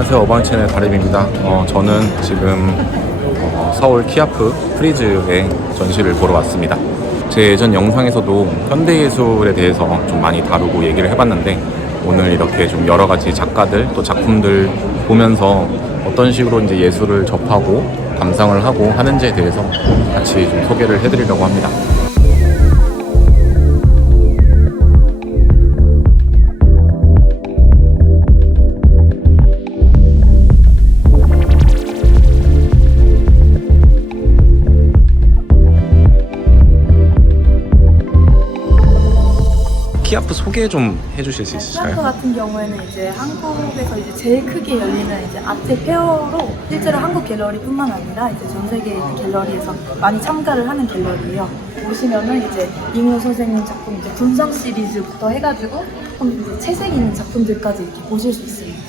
안녕하세요. 어바웃 채널 가림입니다. 저는 지금 서울 키아프 프리즈의 전시를 보러 왔습니다. 제 예전 영상에서도 현대예술에 대해서 좀 많이 다루고 얘기를 해봤는데 오늘 이렇게 좀 여러 가지 작가들 또 작품들 보면서 어떤 식으로 이제 예술을 접하고 감상을 하고 하는지에 대해서 같이 좀 소개를 해드리려고 합니다. 키아프 소개 좀 해주실 수 있으실까요? 키아프 같은 경우에는 이제 한국에서 이제 제일 크게 열리는 이제 아트 페어로 실제로 한국 갤러리뿐만 아니라 이제 전 세계에 있는 갤러리에서 많이 참가를 하는 갤러리예요. 보시면은 이제 이문호 선생님 작품 이제 분성 시리즈부터 해가지고 이제 채색 있는 작품들까지 이렇게 보실 수 있습니다.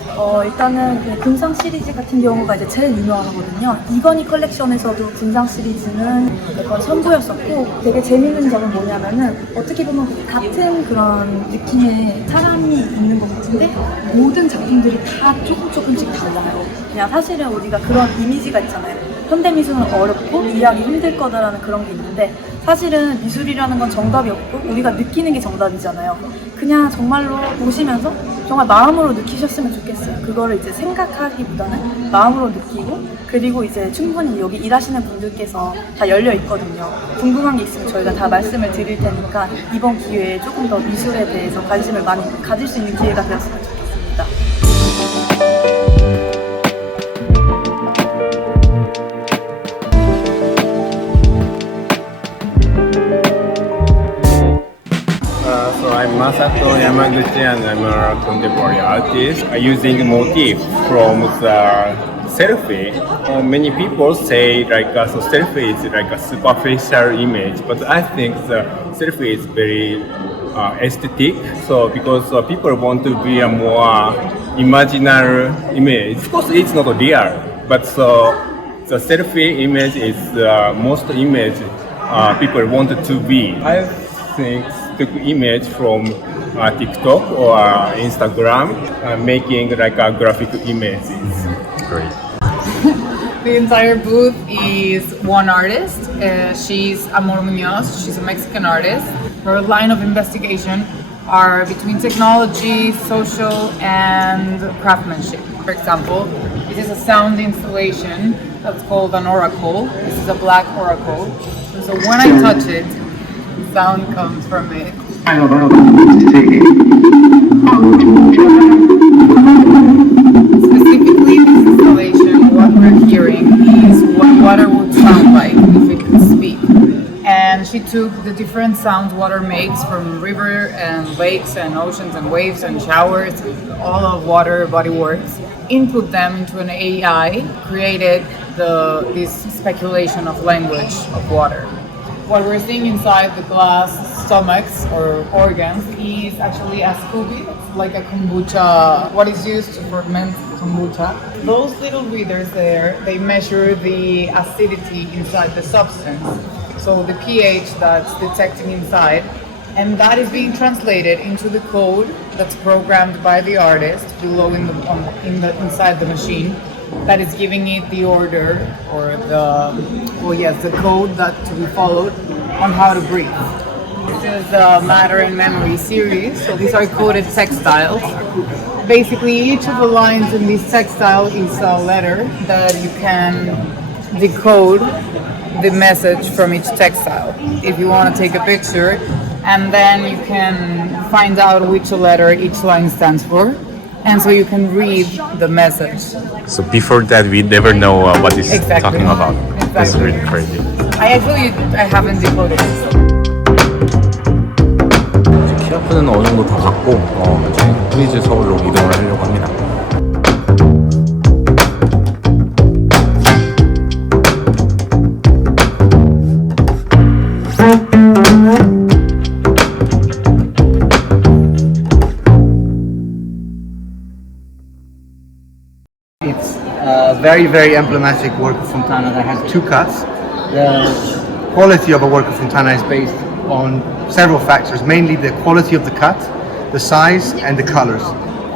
일단은 그 금상 시리즈 같은 경우가 이제 제일 유명하거든요. 이건희 컬렉션에서도 금상 시리즈는 몇 번 선보였었고 되게 재밌는 점은 뭐냐면은 어떻게 보면 같은 그런 느낌의 사람이 있는 것 같은데 모든 작품들이 다 조금씩 달라요. 그냥 사실은 우리가 그런 이미지가 있잖아요. 현대미술은 어렵고 이해하기 힘들 거다라는 그런 게 있는데 사실은 미술이라는 건 정답이 없고 우리가 느끼는 게 정답이잖아요. 그냥 정말로 보시면서 정말 마음으로 느끼셨으면 좋겠어요. 그거를 이제 생각하기보다는 마음으로 느끼고 그리고 이제 충분히 여기 일하시는 분들께서 다 열려 있거든요. 궁금한 게 있으면 저희가 다 말씀을 드릴 테니까 이번 기회에 조금 더 미술에 대해서 관심을 많이 가질 수 있는 기회가 되었으면 좋겠습니다. So I'm Masato Yamaguchi and I'm a contemporary artist using motif from the selfie. Many people say so selfie is like a superficial image, but I think the selfie is very aesthetic. So because people want to be a more imaginary image. Of course, it's not real, but the selfie image is the most image people want to be. I think took image from TikTok or Instagram, making like a graphic images. Great. The entire booth is one artist. She's Amor Munoz. She's a Mexican artist. Her line of investigation are between technology, social, and craftsmanship. For example, this is a sound installation that's called an oracle. This is a black oracle. So when I touch it, sound comes from it. Specifically, this installation, what we're hearing is what water would sound like if it could speak. And she took the different sounds water makes from river and lakes and oceans and waves and showers, all of water body works, input them into an AI, created this speculation of language of water. What we're seeing inside the glass stomachs or organs is actually a scoby, like a kombucha, what is used to ferment kombucha. Those little readers there, they measure the acidity inside the substance, so the pH that's detecting inside, and that is being translated into the code that's programmed by the artist below inside the machine. That is giving it the order or the code that to be followed on how to breathe. This is the Matter and Memory series, so these are coded textiles. Basically, each of the lines in this textile is a letter that you can decode the message from each textile. If you want to take a picture, and then you can find out which letter each line stands for. And so you can read the message. So before that, we never know what he's talking about. Exactly. That's really crazy. I haven't decoded it. 키아프는 어느 정도 다 갔고 이제 프리즈 서울로 이동을 하려고 합니다. It's a very, very emblematic work of Fontana that has two cuts. The quality of a work of Fontana is based on several factors, mainly the quality of the cut, the size, and the colors.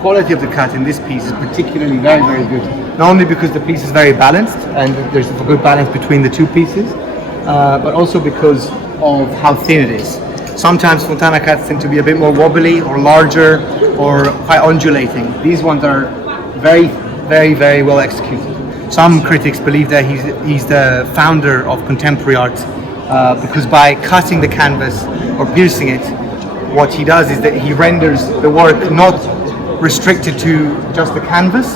quality of the cut in this piece is particularly very, very good. Not only because the piece is very balanced and there's a good balance between the two pieces, but also because of how thin it is. Sometimes Fontana cuts tend to be a bit more wobbly or larger or quite undulating. These ones are very, very, very well executed. Some critics believe that he's the founder of contemporary art because by cutting the canvas or piercing it, what he does is that he renders the work not restricted to just the canvas,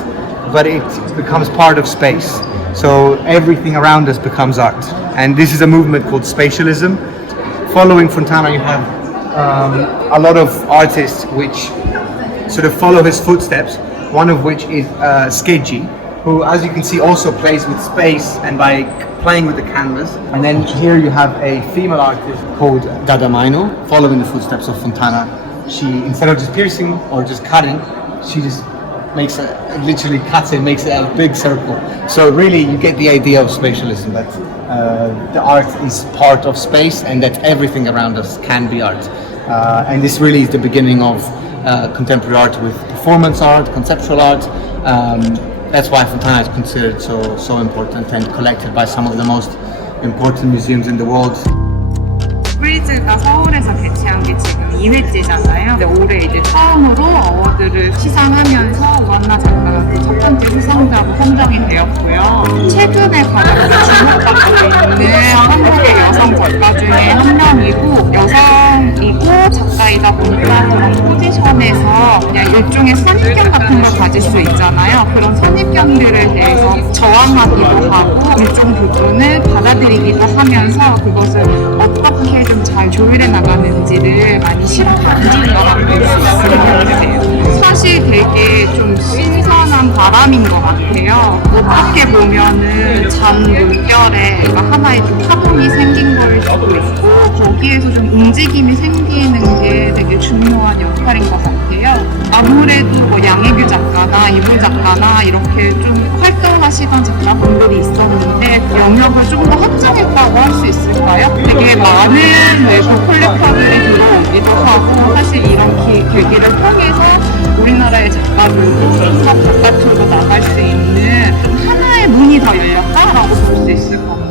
but it becomes part of space. So everything around us becomes art. And this is a movement called spatialism. Following Fontana, you have a lot of artists which sort of follow his footsteps, one of which is Scheggi, who, as you can see, also plays with space and by playing with the canvas. And then here you have a female artist called Dada Maino, following the footsteps of Fontana. She, instead of just piercing or just cutting, she just literally cuts it, makes it a big circle. So really you get the idea of spatialism, that the art is part of space and that everything around us can be art. And this really is the beginning of contemporary art with performance art, conceptual art. That's why Fontana is considered so important and collected by some of the most important museums in the world. 프리즈가 서울에서 개최한 게 지금 2회째잖아요. 근데 올해 이제 처음으로 어워드를 시상하면서 우한나 작가가 첫 번째 수상자로 선정이 되었고요. 최근에 가장 주목받고 있는 한국의 여성 작가 중에 한 명이고, 여성이고 작가이다 보니까 그런 포지션에서 그냥 일종의 선입견 같은 걸 가질 수 있잖아요. 그런 선입견들에 대해서 저항하기도 하고 일종 부분을 받아들이기도 하면서 그것을 어떻게 좀 잘 조율해 나가는지를 많이 실험하는 작가라고 볼 수 있을 것 같아요. 사실 되게 좀 신선한 바람인 것 같아요. 어떻게 보면은 잔 물결에 하나의 좀 파동이 생긴 걸 수도 있고, 거기에서 좀 움직임이 생기는 게 되게 중요한 역할인 것 같아요. 아무래도 뭐 양혜규 작가나 이불 작가나 이렇게 좀 활동하시던 작가분들이 있었는데 영역을 좀 더 확장했다고 할 수 있을까요? 되게 많은 외국 콜렉터들이 들어오기도 하고, 사실 이런 계기를 통해서 우리나라의 작가들도 좀 더 바깥으로 나갈 수 있는 좀 하나의 문이 더 열렸다라고 볼 수 있을 것 같아요.